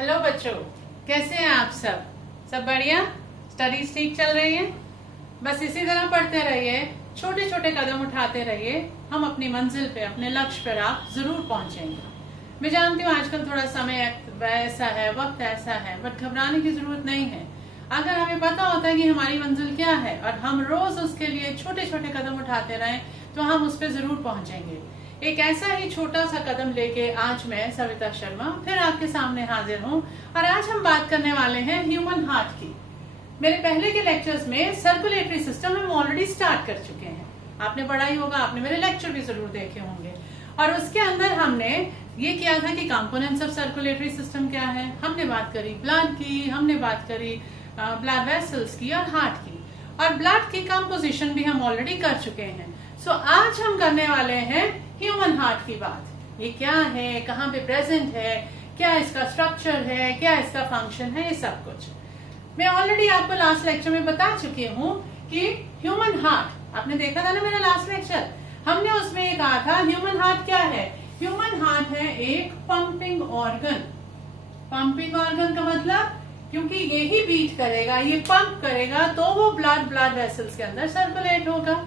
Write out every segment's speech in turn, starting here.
Hello बच्चों, कैसे हैं आप सब बढ़िया? स्टडीज ठीक चल रही है? बस इसी तरह पढ़ते रहिए, छोटे छोटे कदम उठाते रहिए, हम अपनी मंजिल पे, अपने लक्ष्य पर आप जरूर पहुंचेंगे। मैं जानती हूँ आजकल थोड़ा समय ऐसा है, वक्त ऐसा है, बट घबराने की जरूरत नहीं है। अगर हमें पता होता है कि हमारी मंजिल क्या है और हम रोज उसके लिए छोटे छोटे कदम उठाते रहें तो हम उस पर जरूर पहुंचेंगे। एक ऐसा ही छोटा सा कदम लेके आज मैं सविता शर्मा फिर आपके सामने हाजिर हूँ और आज हम बात करने वाले हैं ह्यूमन हार्ट की। मेरे पहले के लेक्चर्स में सर्कुलेटरी सिस्टम हम ऑलरेडी स्टार्ट कर चुके हैं, आपने पढ़ा ही होगा, आपने मेरे लेक्चर भी जरूर देखे होंगे। और उसके अंदर हमने ये किया था कि कंपोनेंट्स ऑफ सर्कुलेटरी सिस्टम क्या है, हमने बात करी ब्लड की, हमने बात करी ब्लड वेसल्स की और हार्ट की, और ब्लड की कंपोजिशन भी हम ऑलरेडी कर चुके हैं। सो आज हम करने वाले हैं ह्यूमन हार्ट की बात। ये क्या है, कहाँ पे प्रेजेंट है, क्या इसका स्ट्रक्चर है, क्या इसका फंक्शन है, ये सब कुछ मैं ऑलरेडी आपको लास्ट लेक्चर में बता चुकी हूँ कि ह्यूमन हार्ट, आपने देखा था ना मेरा लास्ट लेक्चर, हमने उसमें ये कहा था ह्यूमन हार्ट क्या है। ह्यूमन हार्ट है एक पंपिंग ऑर्गन। पंपिंग ऑर्गन का मतलब क्योंकि यही बीट करेगा, ये पंप करेगा तो वो ब्लड वेसल्स के अंदर सर्कुलेट होगा।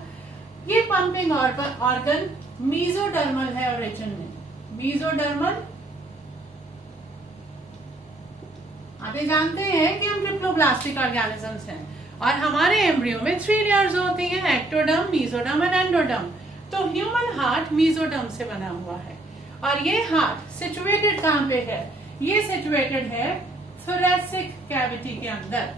ये पंपिंग ऑर्गन मीजोडर्मल है ओरिजिन में। मीजोडर्मल, आप ये जानते हैं कि हम ट्रिप्लोब्लास्टिक ऑर्गेनिजम्स हैं और हमारे एम्ब्रियो में 3 लेयर्स होती हैं, एक्टोडर्म, मेसोडर्म एंड एंडोडर्म। तो ह्यूमन हार्ट मेसोडर्म से बना हुआ है और ये हार्ट सिचुएटेड कहां पे है? ये सिचुएटेड है थोरैसिक कैविटी के अंदर,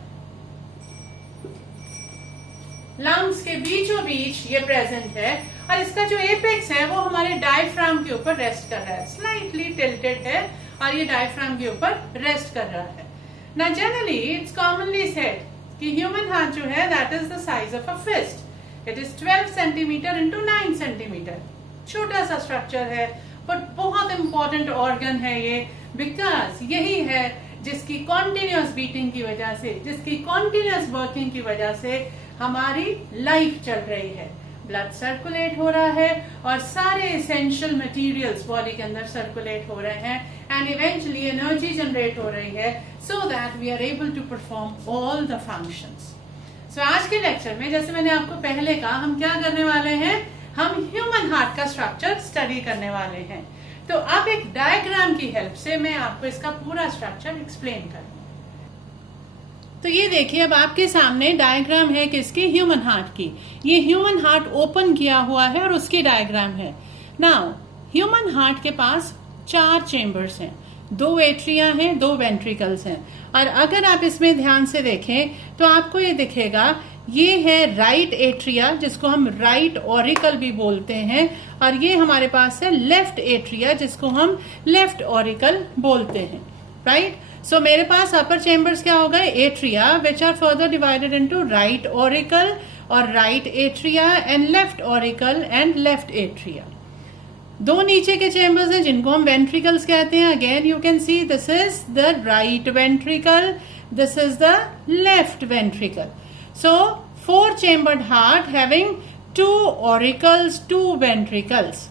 लंग्स के बीचों बीच ये प्रेजेंट है और इसका जो एपेक्स है वो हमारे डायफ्राम के ऊपर रेस्ट कर रहा है, स्लाइटली टिल्टेड है और ये डायफ्राम के ऊपर रेस्ट कर रहा है। ना जनरली इट्स कॉमनली सेड कि ह्यूमन हार्ट जो है that is the size of a fist. It is 12 centimetre into 9 centimetre. छोटा सा स्ट्रक्चर है बट बहुत इंपॉर्टेंट ऑर्गन है ये, बिकॉज यही है जिसकी कॉन्टिन्यूअस बीटिंग की वजह से, जिसकी कॉन्टिन्यूअस वर्किंग की वजह से हमारी लाइफ चल रही है। ब्लड सर्कुलेट हो रहा है और सारे एसेंशियल मटेरियल्स बॉडी के अंदर सर्कुलेट हो रहे हैं एंड इवेंचुअली एनर्जी जनरेट हो रही है so that we are able to perform all the functions. So आज के लेक्चर में जैसे मैंने आपको पहले कहा, हम क्या करने वाले हैं, हम ह्यूमन हार्ट का स्ट्रक्चर स्टडी करने वाले हैं। तो अब एक डायग्राम की हेल्प से मैं आपको इसका पूरा स्ट्रक्चर एक्सप्लेन करूंगी। तो ये देखिए, अब आपके सामने डायग्राम है किसकी? ह्यूमन हार्ट की। ये ह्यूमन हार्ट ओपन किया हुआ है और उसकी डायग्राम है। नाउ ह्यूमन हार्ट के पास 4 चेम्बर्स हैं, 2 एट्रिया हैं, 2 वेंट्रिकल्स हैं। और अगर आप इसमें ध्यान से देखें तो आपको ये दिखेगा, ये है राइट एट्रिया जिसको हम राइट ऑरिकल भी बोलते हैं, और ये हमारे पास है लेफ्ट एट्रिया जिसको हम लेफ्ट ऑरिकल बोलते हैं, राइट। सो मेरे पास अपर चेम्बर्स क्या हो गए? Atria, which are further divided into right auricle और right atria and left auricle and left atria. 2 नीचे के चेम्बर्स हैं जिनको हम वेंट्रिकल्स कहते हैं। Again you can see this is the right ventricle, this is the left ventricle. So 4-chambered heart having 2 auricles, 2 ventricles.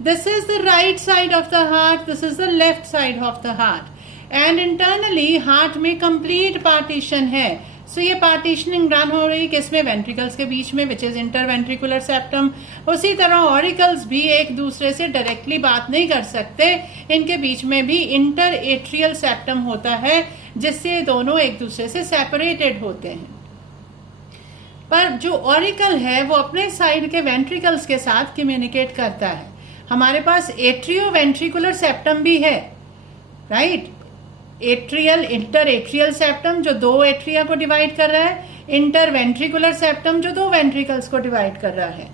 This is the right side of the heart, this is the left side of the heart. And internally heart में complete partition है। So ये partitioning run हो रही है किसमें? ventricles के बीच में, which is interventricular septum। उसी तरह auricles भी एक दूसरे से डायरेक्टली बात नहीं कर सकते, इनके बीच में भी interatrial septum होता है जिससे दोनों एक दूसरे से separated होते हैं। पर जो ऑरिकल है वो अपने साइड के वेंट्रिकल्स के साथ कम्युनिकेट करता है। हमारे पास एट्रियो वेंट्रिकुलर सेप्टम भी है, right. Atrial, inter atrial septum जो 2 एट्रिया को डिवाइड कर रहा है, इंटर वेंट्रिकुलर सेप्टम जो 2 वेंट्रिकल्स को डिवाइड कर रहा है।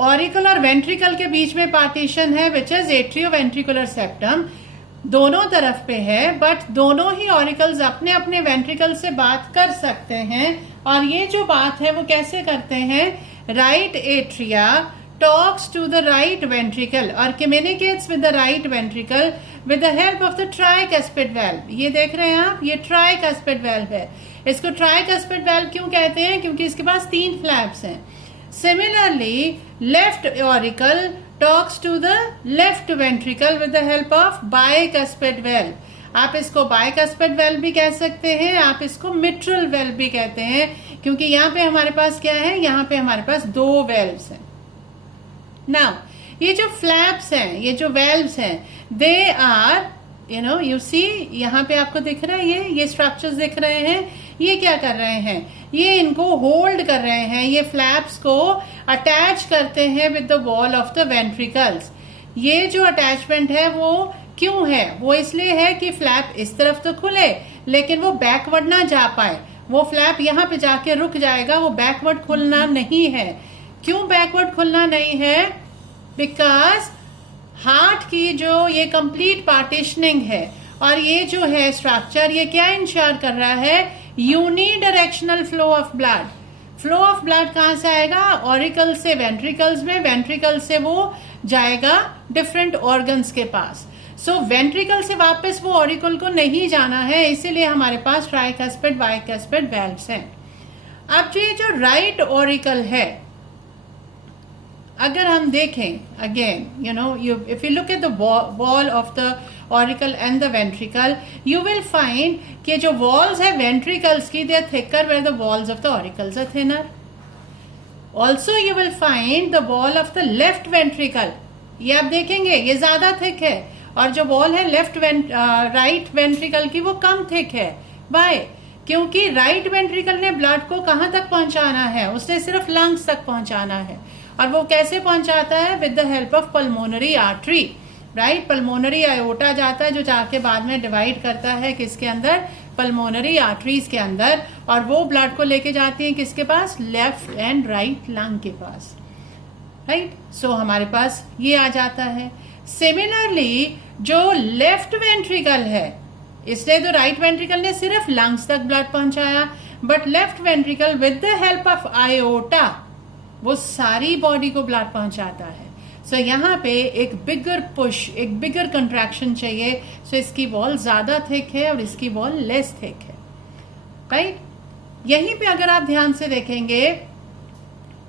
ऑरिकल और वेंट्रिकल के बीच में पार्टीशन है which is atrio ventricular septum, दोनों तरफ पे है, बट दोनों ही ऑरिकल्स अपने अपने वेंट्रिकल से बात कर सकते हैं। और ये जो बात है वो कैसे करते हैं? Right atria talks to the right ventricle और communicates with the right ventricle with the help of the tricuspid valve. ये देख रहे हैं आप, ये ट्राइकस्पिड वाल्व है। इसको ट्राइकस्पिड वाल्व क्यों कहते हैं? क्योंकि इसके पास 3 फ्लैप्स हैं। Similarly left auricle talks to the left ventricle with the help of bicuspid valve. आप इसको बाइकस्पेड वेल्व भी कह सकते हैं, आप इसको मिट्रल वेल्व भी कहते हैं, क्योंकि यहाँ पे हमारे पास क्या है, यहाँ पे हमारे पास 2 वेल्व्स हैं। नाउ ये जो फ्लैप्स हैं, ये जो वेल्व्स हैं, दे आर यू सी, यहाँ पे आपको दिख रहा है ये स्ट्रक्चर्स दिख रहे हैं, ये क्या कर रहे हैं, ये इनको होल्ड कर रहे हैं, ये फ्लैप्स को अटैच करते हैं with the wall of the ventricles. ये जो अटैचमेंट है वो क्यों है, वो इसलिए है कि फ्लैप इस तरफ तो खुले लेकिन वो बैकवर्ड ना जा पाए, वो फ्लैप यहाँ पे जाके रुक जाएगा, वो बैकवर्ड खुलना नहीं है। क्यों बैकवर्ड खुलना नहीं है? बिकॉज हार्ट की जो ये कंप्लीट पार्टीशनिंग है और ये जो है स्ट्रक्चर, ये क्या इंश्योर कर रहा है, unidirectional flow of blood. Flow of blood कहां से आएगा, ऑरिकल से वेंट्रिकल्स में, वेंट्रिकल से वो जाएगा डिफरेंट ऑर्गन्स के पास। सो वेंट्रिकल से वापस वो ऑरिकल को नहीं जाना है, इसीलिए हमारे पास ट्राइकस्पिड बाइकस्पिड वेल्व्स हैं। अब ये जो राइट ऑरिकल है, अगर हम देखें again if you look at the wall of the auricle and the ventricle, you will find कि जो वॉल्स है वेंट्रिकल्स की, they are thicker where the walls of the auricles are thinner. Also you will find the wall of the left ventricle, ये आप देखेंगे ये ज्यादा thick है, और जो वॉल है राइट वेंट्रिकल की वो कम थिक है। वाई? क्योंकि राइट वेंट्रिकल ने ब्लड को कहां तक पहुंचाना है, उसने सिर्फ लंग्स तक पहुंचाना है, और वो कैसे पहुंचाता है, with the help of pulmonary artery, right. Pulmonary iota जाता है जो जाके बाद में डिवाइड करता है किसके अंदर, पल्मोनरी आर्टरीज के अंदर, और वो ब्लड को लेके जाती है किसके पास, लेफ्ट एंड राइट लंग के पास, राइट। सो हमारे पास ये आ जाता है। सिमिलरली जो लेफ्ट वेंट्रिकल है, इसलिए तो राइट वेंट्रिकल ने सिर्फ लंग्स तक ब्लड पहुंचाया, but left ventricle with the help of iota वो सारी बॉडी को ब्लड पहुंचाता है। सो यहाँ पे एक बिगर पुश, एक बिगर कंट्रैक्शन चाहिए। सो इसकी वॉल ज्यादा थिक है और इसकी वॉल लेस थिक है, राइट। यहीं पे अगर आप ध्यान से देखेंगे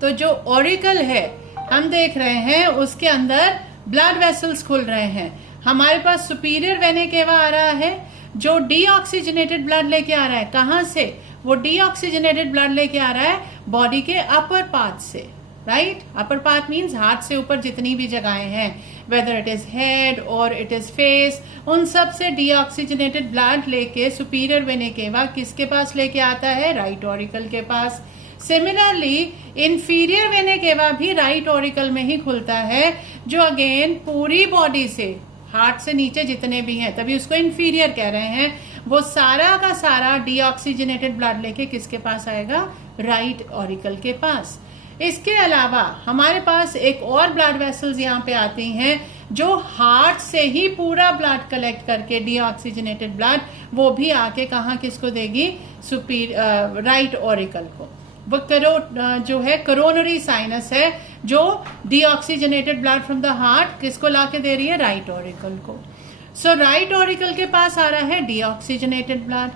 तो जो ऑरिकल है हम देख रहे हैं, उसके अंदर ब्लड वेसल्स खुल रहे हैं। हमारे पास सुपीरियर वेना केवा आ रहा है जो डीऑक्सीजनेटेड ब्लड लेके आ रहा है। कहां से? वो डीऑक्सीजनेटेड ब्लड लेके आ रहा है बॉडी के अपर पार्ट से, राइट। अपर पार्ट मीन्स हाथ से ऊपर जितनी भी जगहें हैं, वेदर इट इज हेड और इट इज फेस, उन सब से डीऑक्सीजनेटेड ब्लड लेके सुपीरियर वेना केवा किसके पास लेके आता है, राइट ऑरिकल के पास। सिमिलरली इंफीरियर वेना केवा भी राइट ऑरिकल में ही खुलता है, जो अगेन पूरी बॉडी से, हार्ट से नीचे जितने भी हैं, तभी उसको इंफीरियर कह रहे हैं, वो सारा का सारा डीऑक्सीजनेटेड ब्लड लेके किसके पास आएगा, राइट ऑरिकल के पास। इसके अलावा हमारे पास एक और ब्लड वेसल्स यहाँ पे आती हैं जो हार्ट से ही पूरा ब्लड कलेक्ट करके डीऑक्सीजनेटेड ब्लड वो भी आके कहाँ किसको देगी, राइट ऑरिकल को। वो जो है कोरोनरी साइनस है जो deoxygenated blood from the heart किसको लाके दे रही है, राइट ऑरिकल को। सो राइट ऑरिकल के पास आ रहा है deoxygenated blood.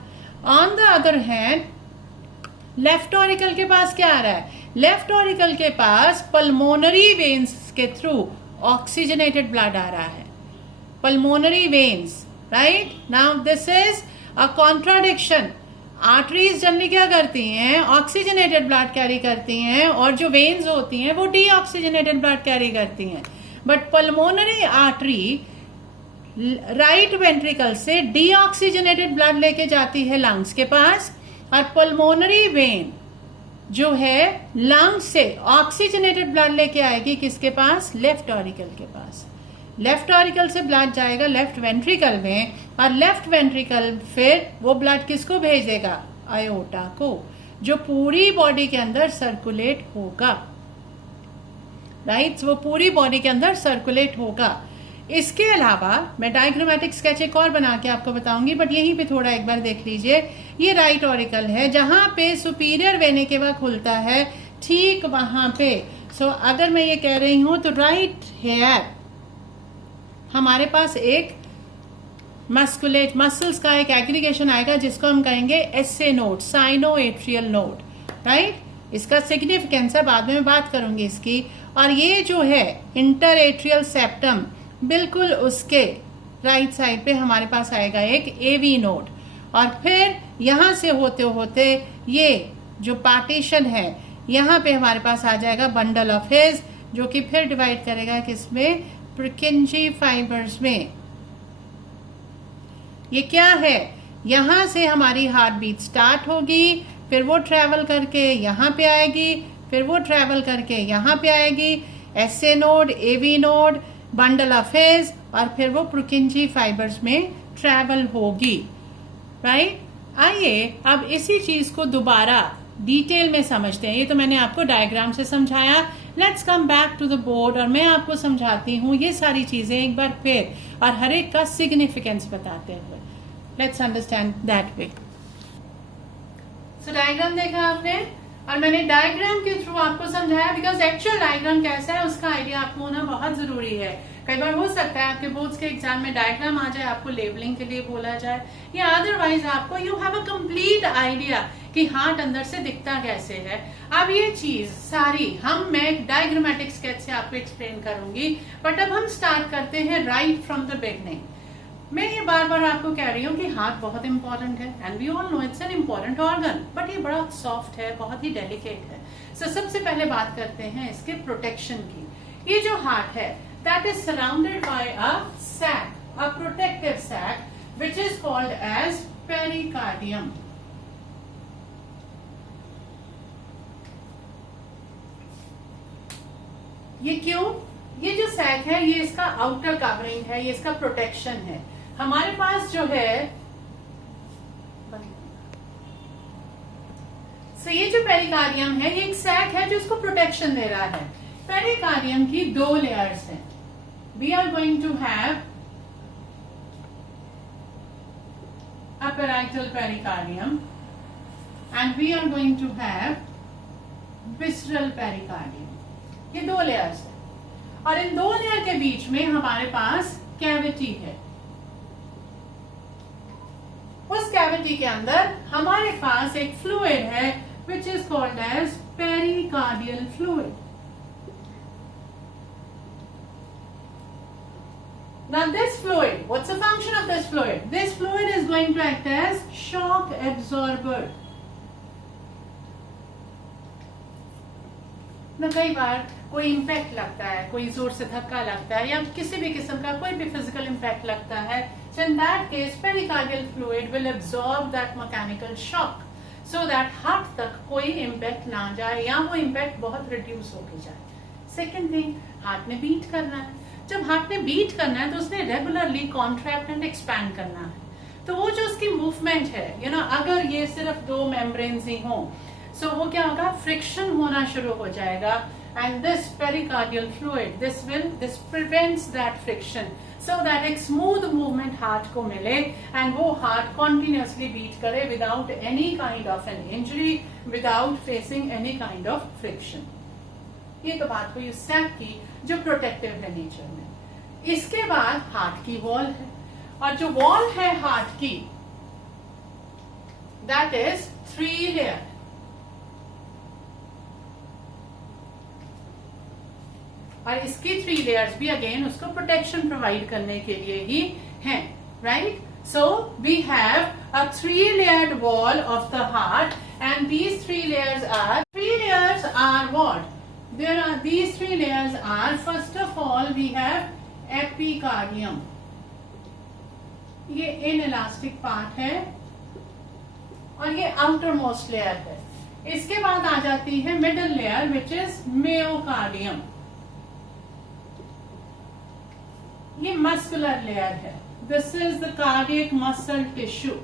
On the other hand left auricle के पास क्या आ रहा है, लेफ्ट ऑरिकल के पास पल्मोनरी वेन्स के थ्रू ऑक्सीजनेटेड ब्लड आ रहा है, pulmonary veins, right. Now this is a contradiction. Arteries generally क्या करती हैं, ऑक्सीजनेटेड ब्लड कैरी करती हैं, और जो वेन्स होती हैं वो डीऑक्सीजनेटेड ब्लड कैरी करती हैं, but pulmonary artery right ventricle से डीऑक्सीजनेटेड ब्लड लेके जाती है लंग्स के पास, और पल्मोनरी वेन जो है लंग्स से ऑक्सीजनेटेड ब्लड लेके आएगी किसके पास, लेफ्ट ऑरिकल के पास। लेफ्ट ऑरिकल से ब्लड जाएगा लेफ्ट वेंट्रिकल में, और लेफ्ट वेंट्रिकल फिर वो ब्लड किसको भेज देगा, आयोटा को, जो पूरी बॉडी के अंदर सर्कुलेट होगा, राइट। वो पूरी बॉडी के अंदर सर्कुलेट होगा। इसके अलावा मैं डायग्रामेटिक स्केच एक और बना के आपको बताऊंगी, बट यहीं पे थोड़ा एक बार देख लीजिए। ये राइट ऑरिकल है जहां पे सुपीरियर वेना केवा खुलता है, ठीक वहां पे। सो अगर मैं ये कह रही हूं तो राइट हेयर हमारे पास एक मस्कुलेट मसल्स का एक एग्रीगेशन आएगा जिसको हम कहेंगे SA node, cyano atrial node, right. इसका सिग्निफिकेंस है, बाद में बात करूंगी इसकी। और ये जो है इंटर एट्रियल सेप्टम बिल्कुल उसके राइट साइड पे हमारे पास आएगा एक एवी नोड, और फिर यहां से होते होते ये जो पार्टीशन है यहाँ पे हमारे पास आ जाएगा बंडल ऑफ हेज, जो कि फिर डिवाइड करेगा किसमें, प्रुकिंजी फाइबर्स में। ये क्या है, यहां से हमारी हार्ट बीट स्टार्ट होगी, फिर वो ट्रेवल करके यहाँ पे आएगी, फिर वो ट्रेवल करके यहाँ पे आएगी, SA node, AV node, bundle of His, और फिर वो प्रुकिंजी फाइबर्स में ट्रेवल होगी। राइट, आइए अब इसी चीज को दोबारा डिटेल में समझते हैं। ये तो मैंने आपको डायग्राम से समझाया, let's come back to the board और मैं आपको समझाती हूँ ये सारी चीजें एक बार फिर, और हर एक का सिग्निफिकेंस बताते हुए। Let's understand that way. So diagram देखा आपने, और मैंने डायग्राम के थ्रू आपको समझाया, बिकॉज एक्चुअल डायग्राम कैसा है उसका आइडिया आपको होना बहुत जरूरी है। कई बार हो सकता है आपके बोर्ड्स के एग्जाम में डायग्राम आ जाए, आपको लेबलिंग के लिए बोला जाए, या अदरवाइज आपको you have a complete idea कि हार्ट अंदर से दिखता कैसे है। अब ये चीज सारी मैं डायग्रामेटिक स्केच से आपको एक्सप्लेन करूंगी, बट अब हम स्टार्ट करते हैं राइट फ्रॉम द बिगनिंग। मैं ये बार बार आपको कह रही हूँ कि हार्ट बहुत इंपॉर्टेंट है, and we all know it's an important organ, but ये बड़ा सॉफ्ट है, बहुत ही डेलिकेट है। सो सबसे पहले बात करते हैं इसके प्रोटेक्शन की। ये जो हार्ट है that is surrounded by a sac, a protective sac, which is called as pericardium. ये क्यों, ये जो सैक है ये इसका आउटर कवरिंग है, ये इसका प्रोटेक्शन है। हमारे पास जो है ये जो पेरिकार्डियम है ये एक सैक है जो इसको प्रोटेक्शन दे रहा है। पेरिकार्डियम की दो लेयर्स हैं। We are going to have a parietal pericardium and we are going to have visceral pericardium. ये दो लेयर्स हैं, और इन दो लेयर के बीच में हमारे पास कैविटी है। उस कैविटी के अंदर हमारे पास एक फ्लूइड है which is called as pericardial fluid. Now this fluid, what's the function of this fluid? This fluid is going to act as shock absorber. ना कई बार कोई इम्पैक्ट लगता है, कोई जोर से धक्का लगता है, या किसी भी किस्म का कोई भी फिजिकल इम्पैक्ट लगता है, so in that case pericardial fluid will absorb that mechanical shock so that heart तक कोई इम्पैक्ट ना जाए, या वो इम्पैक्ट बहुत रिड्यूस होके जाए। सेकेंड थिंग, हार्ट ने बीट करना है। जब हार्ट ने बीट करना है तो उसने रेगुलरली कॉन्ट्रैक्ट एंड एक्सपैंड करना है। तो वो जो उसकी मूवमेंट है, अगर ये सिर्फ दो मेम्ब्रेन्स ही हों, सो वो क्या होगा, फ्रिक्शन होना शुरू हो जाएगा, and this pericardial fluid this prevents that friction, so that एक स्मूथ मूवमेंट हार्ट को मिले, एंड वो हार्ट कॉन्टिन्यूसली बीट करे without any kind of an injury, without facing any kind of friction. ये तो बात हुई उस सैक की जो प्रोटेक्टिव है नेचर में। इसके बाद हार्ट की वॉल है, और जो वॉल है हार्ट की दैट इज 3 लेयर। और इसकी 3 लेयर्स भी अगेन उसको प्रोटेक्शन प्रोवाइड करने के लिए ही हैं, right. So we have a 3 layered wall of the heart, and these 3 layers are what? These 3 layers are, first of all we have epicardium. ये inelastic part है, और ये outer most layer है। इसके बाद आ जाती है middle layer which is myocardium. ये muscular layer है। This is the cardiac muscle tissue.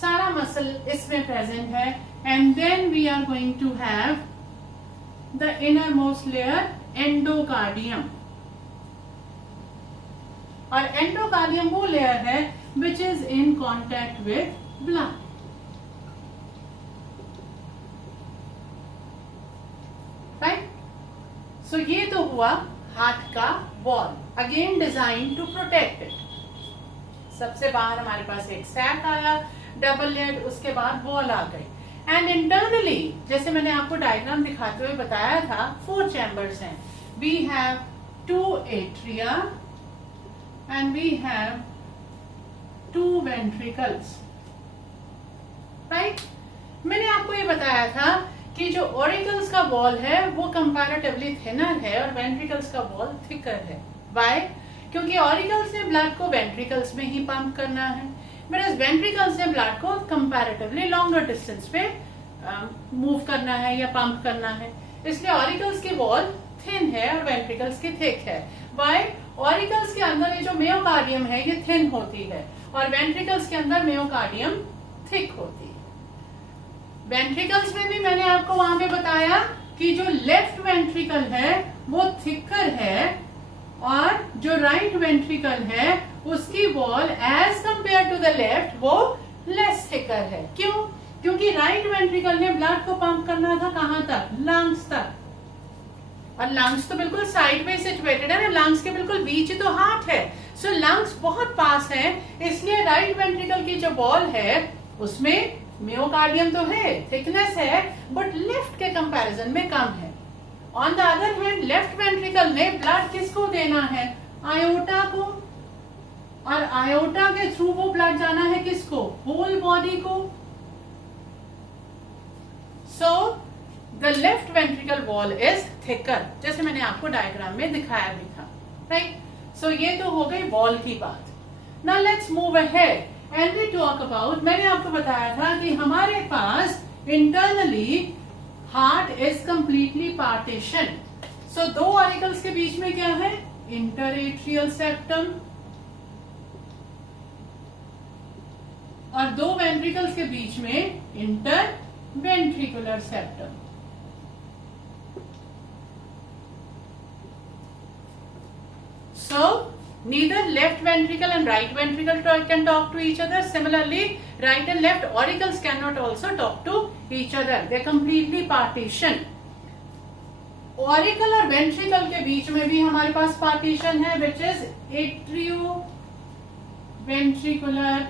सारा मसल इसमें present है, and then we are going to have the innermost layer endocardium. और endocardium वो लेयर है which is in contact with blood. Right? So ये तो हुआ हार्ट का wall, again design to protect it. सबसे बाहर हमारे पास एक सैक आया, डबल लेयर, उसके बाद वॉल आ गई, एंड इंटरनली जैसे मैंने आपको डायग्राम दिखाते हुए बताया था 4 चैम्बर्स हैं। We have 2 atria, and we have 2 ventricles, right? मैंने आपको ये बताया था कि जो ऑरिकल्स का वॉल है वो कंपैरेटिवली थिनर है और वेंट्रिकल्स का वॉल थिकर है. Why? क्योंकि ऑरिकल्स ने ब्लड को वेंट्रिकल्स में ही पंप करना है, whereas वेंट्रिकल्स ने ब्लड को कंपैरेटिवली लॉन्गर डिस्टेंस पे मूव करना है या पंप करना है. इसलिए ऑरिकल्स की वॉल थिन है और वेंट्रिकल्स की थिक है. Why? ऑरिकल्स के अंदर ये जो मियोकार्डियम है ये थिन होती है और वेंट्रिकल्स के अंदर मियोकार्डियम थिक होती है. वेंट्रिकल्स में भी मैंने आपको वहां पे बताया कि जो लेफ्ट वेंट्रिकल है वो थिकर है और जो राइट वेंट्रिकल है उसकी wall as compared to the left वो लेस थिकर है. क्यों? क्योंकि राइट वेंट्रिकल ने ब्लड को पंप करना था कहां तक? लंग्स तक. और लंग्स तो बिल्कुल साइड में सिचुएटेड है ना, लंग्स के बिल्कुल बीच ही तो हार्ट है. सो लंग्स बहुत पास है, इसलिए राइट वेंट्रिकल की जो वॉल है उसमें मियोकार्डियम तो है, थिकनेस है, बट लेफ्ट के कंपैरिजन में कम है. On the other hand left ventricle ने ब्लड किसको देना है? आयोटा को. और आयोटा के थ्रू वो ब्लड जाना है किसको? होल बॉडी को. So the left ventricle wall is thicker, जैसे मैंने आपको डायग्राम में दिखाया भी था, राइट? सो ये तो हो गई वॉल की बात. Now let's move ahead and we talk about, मैंने आपको बताया था कि हमारे पास internally heart is completely partition. So 2 auricles के बीच में क्या है? Interatrial septum. और 2 वेंट्रिकल्स के बीच में interventricular septum. So neither left ventricle and right ventricle can talk to each other. Similarly, right and left auricles cannot also talk to each other. They are completely partitioned. Auricle और ventricle के बीच में भी हमारे पास partition है, which is atrioventricular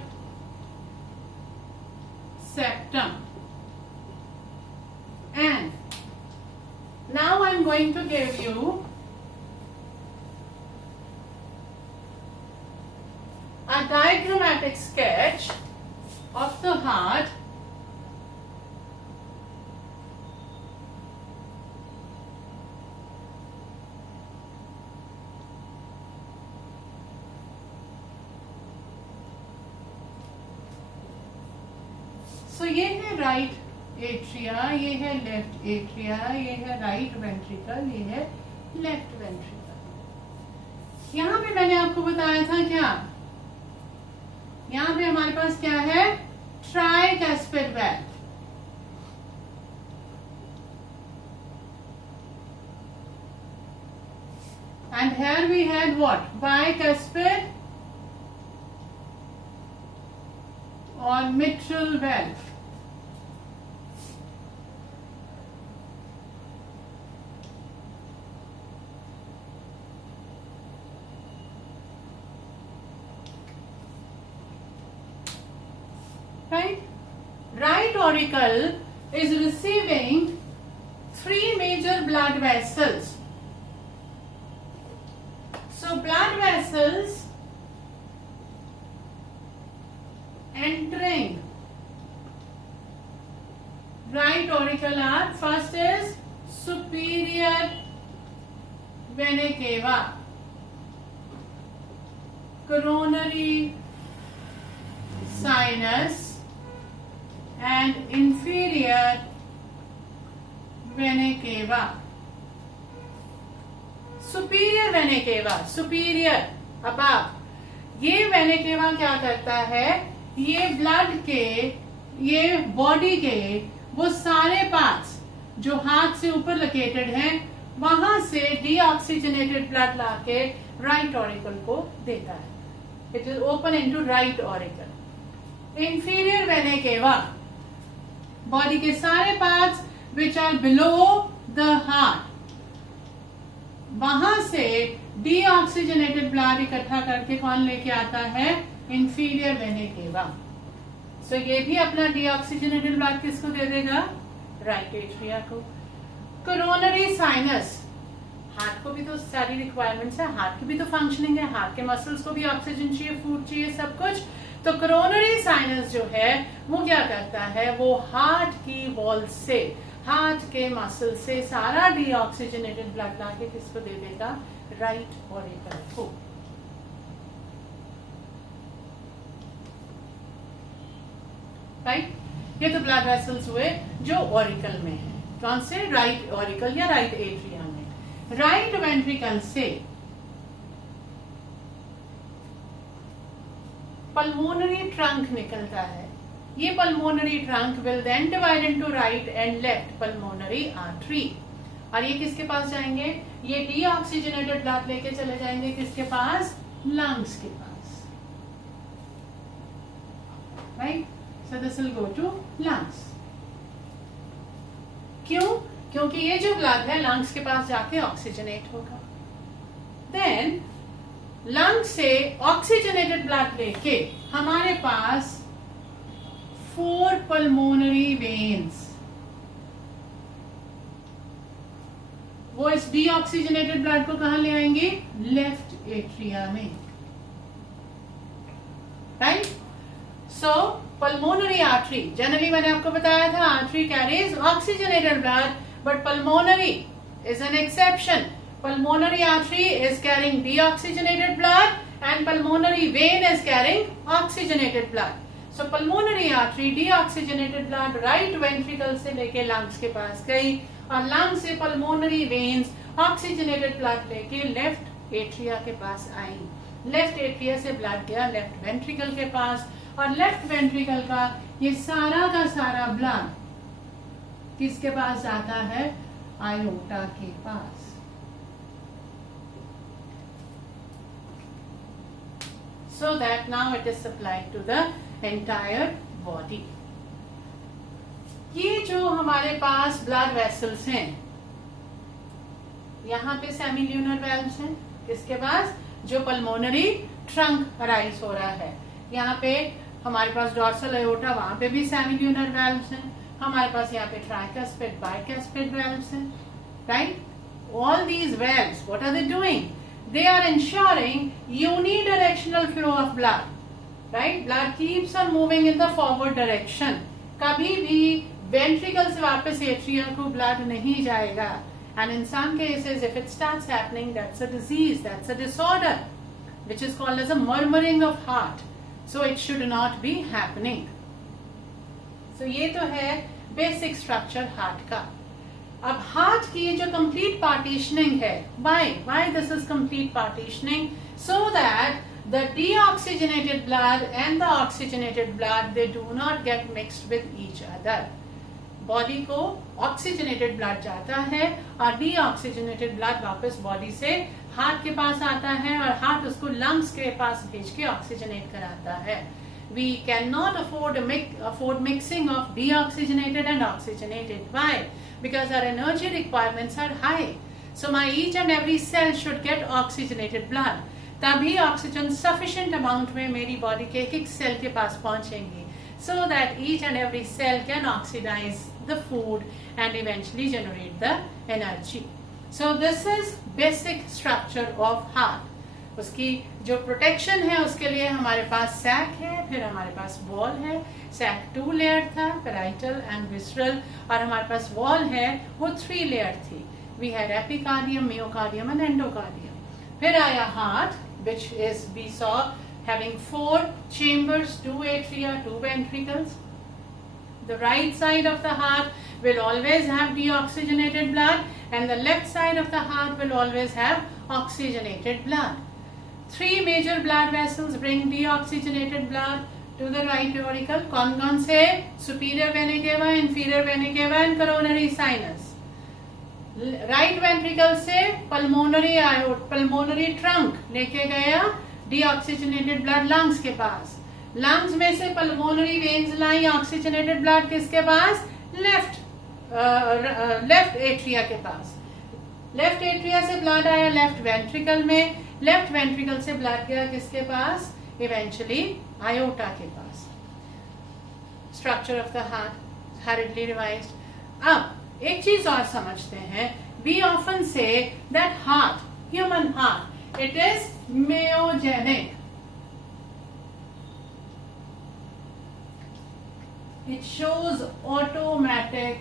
septum. And now I am going to give you a diagrammatic sketch of the heart so ये है right atria, ये है लेफ्ट एट्रिया, ये है राइट वेंट्रिकल, ये है लेफ्ट वेंट्रिकल. यहां पे मैंने आपको बताया था क्या? यहां पे हमारे पास क्या है? ट्राइकैस्पिड valve. And here we had what? Bicuspid or mitral valve. Right? Right auricle is receiving 3 major blood vessels. So blood vessels entering right auricle are, first is superior vena cava, coronary sinus and inferior vena cava. Superior vena cava, superior above. ये vena cava क्या करता है? ये blood के, ये body के वो सारे पार्ट्स जो हाथ से ऊपर लोकेटेड हैं वहां से डीऑक्सीजनेटेड ब्लड लाके राइट ऑरिकल को देता है. It is open into right auricle. Inferior vena cava, body के सारे parts which are below the heart, वहां से डीऑक्सीजनेटेड ब्लड इकट्ठा करके कौन लेके आता है? इंफीरियर वेना केवा. सो ये भी अपना डीऑक्सीजनेटेड ब्लड किसको दे देगा? राइट एट्रिया को. कोरोनरी साइनस, हार्ट को भी तो सारी रिक्वायरमेंट्स है, हार्ट की भी तो फंक्शनिंग है, हार्ट के मसल्स को भी ऑक्सीजन चाहिए, फूड चाहिए, सब कुछ। तो कोरोनरी साइनस जो है वो क्या करता है, वो हार्ट की वॉल से, हार्ट के मसल से सारा डीऑक्सीजनेटेड ब्लड लाके किसको दे देगा, राइट ऑरिकल को। राइट, ये तो ब्लड वेसल्स हुए जो ऑरिकल में है, कौन से, राइट ऑरिकल या राइट एट्रिया में। राइट वेंट्रिकल से पल्मोनरी ट्रंक निकलता है। ये pulmonary trunk will then divide into right and left pulmonary artery, और ये किसके पास जाएंगे, ये डीऑक्सीजनेटेड ब्लड लेके चले जाएंगे किसके पास, लंग्स के पास। Right, so this will go to lungs. क्यों, क्योंकि ये जो ब्लड है लंग्स के पास जाके ऑक्सीजनेट होगा। देन लंग से ऑक्सीजनेटेड ब्लड लेके हमारे पास 4 पल्मोनरी वेन्स, वो इस डीऑक्सीजनेटेड ब्लड को कहां ले आएंगे, लेफ्ट एट्रिया में। राइट, सो पल्मोनरी आर्टरी, जनरली मैंने आपको बताया था artery carries oxygenated blood, but pulmonary is an exception. Pulmonary artery is carrying deoxygenated blood and pulmonary vein is carrying oxygenated blood. So pulmonary artery deoxygenated blood right ventricle से लेके lungs के पास गई, और lungs से pulmonary veins oxygenated blood लेके left atria के पास आई। Left atria से blood गया left ventricle के पास, और left ventricle का ये सारा का सारा blood किसके पास जाता है, aorta के पास। So that now it is supplied to the entire body. ये जो हमारे पास ब्लड वेसल्स हैं, यहाँ पे सेमील्यूनर वेल्व्स हैं, किसके पास, जो पल्मोनरी ट्रंक अराइज हो रहा है। यहाँ पे हमारे पास डॉर्सल एओर्टा, वहां पे भी सेमील्यूनर वेल्व्स हैं। हमारे पास यहाँ पे ट्राइकस्पिड, बाइकस्पिड वेल्व्स हैं। Right, all these valves what are they doing, they are ensuring unidirectional flow of blood. Right, blood keeps on moving in the forward direction. कभी भी ventricle से वापस atria को blood नहीं जाएगा, and in some cases if it starts happening, that's a disease, that's a disorder which is called as a murmuring of heart, so it should not be happening. So ये तो है basic structure heart का। अब heart की जो complete partitioning है, why this is complete partitioning, so that the deoxygenated blood and the oxygenated blood they do not gate mixed with each other. Body को oxygenated blood जाता है और deoxygenated blood वापस बॉडी से heart के पास आता है, और हार्ट उसको लंग्स के पास भेज के ऑक्सीजनेट कराता है। We cannot afford mixing of deoxygenated and oxygenated. Why? Because our energy requirements are high. So my each and every cell should get oxygenated blood. तभी ऑक्सीजन sufficient amount में मेरी body के एक एक सेल के पास पहुंचेंगी, so that each and every cell can oxidize the food and eventually generate the energy. So this is basic structure of heart. उसकी जो प्रोटेक्शन है उसके लिए हमारे पास सैक है, फिर हमारे पास वॉल है। सैक 2 लेयर था, पेराइटल एंड विसरल, और हमारे पास वॉल है वो 3 लेयर थी। We had epicardium, myocardium and endocardium. फिर आया heart, which is we saw having 4 chambers, 2 atria, 2 ventricles. The right side of the heart will always have deoxygenated blood, and the left side of the heart will always have oxygenated blood. 3 major blood vessels bring deoxygenated blood to the right auricle. कौन-कौन से? Superior vena cava, inferior vena cava and coronary sinus. Right ventricle से pulmonary trunk लेके गया deoxygenated blood lungs के पास। lungs में से pulmonary veins लाई oxygenated blood किसके पास? left atria के पास। लेफ्ट एट्रिया से ब्लड आया लेफ्ट वेंट्रिकल में, लेफ्ट वेंट्रिकल से ब्लड गया किसके पास? इवेंचुअली आयोटा के पास। Structure of the heart hurriedly revised. अब एक चीज और समझते हैं we often say that heart, human heart, it is myogenic. It shows automatic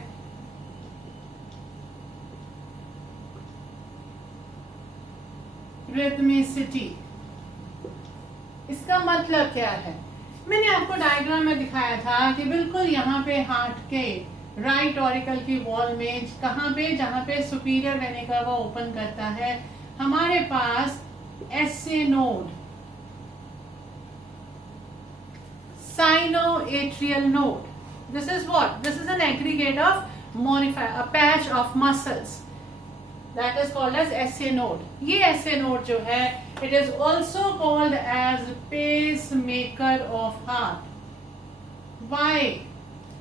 rhythmicity. इसका मतलब क्या है? मैंने आपको डायग्राम में दिखाया था कि बिल्कुल यहाँ पे हार्ट के राइट ऑरिकल की वॉल में, कहाँ पे, जहाँ पे सुपीरियर वेन केवा ओपन करता है, हमारे पास SA node, sinoatrial node. This is what? This is an aggregate of a patch of muscles that is called as SA node. ये SA node जो है, it is also called as pacemaker of heart. Why?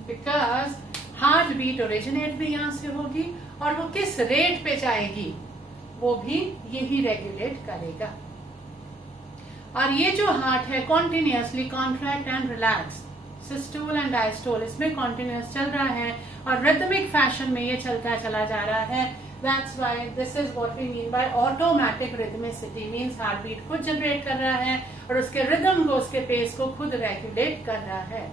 Because heart beat originate भी यहाँ से होगी और वो किस रेट पे जाएगी वो भी यही रेगुलेट करेगा. और ये जो हार्ट है continuously contract and relax, systole and diastole इसमें कॉन्टिन्यूस चल रहा है और रिदमिक फैशन में ये चलता चला जा रहा है. That's why this is what we mean by automatic rhythmicity. Means heart beat खुद जनरेट कर रहा है और उसके रिदम को, उसके पेस को खुद रेगुलेट कर रहा है.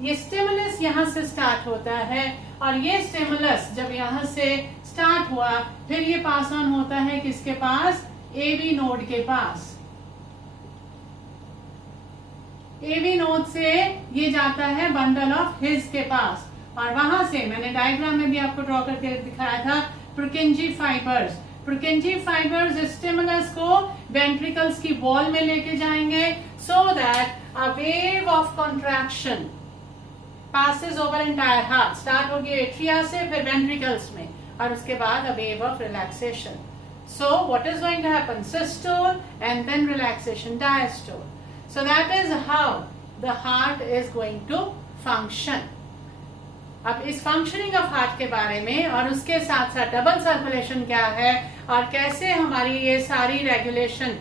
ये स्टिमुलस यहाँ से स्टार्ट होता है और ये स्टिमुलस जब यहाँ से स्टार्ट हुआ फिर ये पास ऑन होता है किसके पास? एवी नोड के पास. एवी नोड से ये जाता है बंडल ऑफ हिज के पास और वहां से मैंने डायग्राम में भी आपको ड्रॉ करके दिखाया था प्रुकेंजी फाइबर्स. प्रुकेंजी फाइबर्स स्टिमुलस को वेंट्रिकल्स की वॉल में लेके जाएंगे so that a wave of contraction passes over entire heart. Start होगी एट्रिया से, फिर वेंट्रिकल्स में और उसके बाद a wave of relaxation. So what is going to happen? Systole and then relaxation, diastole. So that is how the heart is going to function. अब इस functioning of heart के बारे में और उसके साथ साथ डबल सर्कुलेशन क्या है और कैसे हमारी ये सारी रेगुलेशन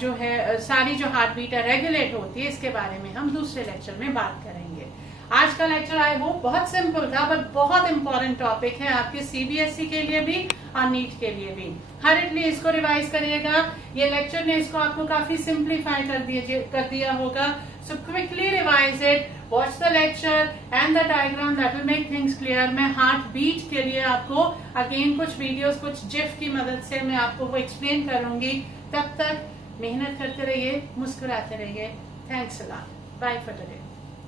जो है, सारी जो हार्ट बीट है रेगुलेट होती है, इसके बारे में हम दूसरे लेक्चर में बात करेंगे. आज का लेक्चर आई होप बहुत सिंपल था बट बहुत इंपॉर्टेंट टॉपिक है आपके सीबीएसई के लिए भी और नीट के लिए भी. हरिडली इसको रिवाइज करिएगा. ये लेक्चर ने इसको आपको काफी सिंप्लीफाई कर दिया होगा. So quickly revise it, watch the lecture and the diagram, that will make things clear. मैं हार्ट बीट के लिए आपको अगेन कुछ वीडियोस, कुछ जिफ की मदद से मैं आपको वो एक्सप्लेन करूंगी. तब तक मेहनत करते रहिए, मुस्कुराते रहिए. Thanks a lot. Bye for today.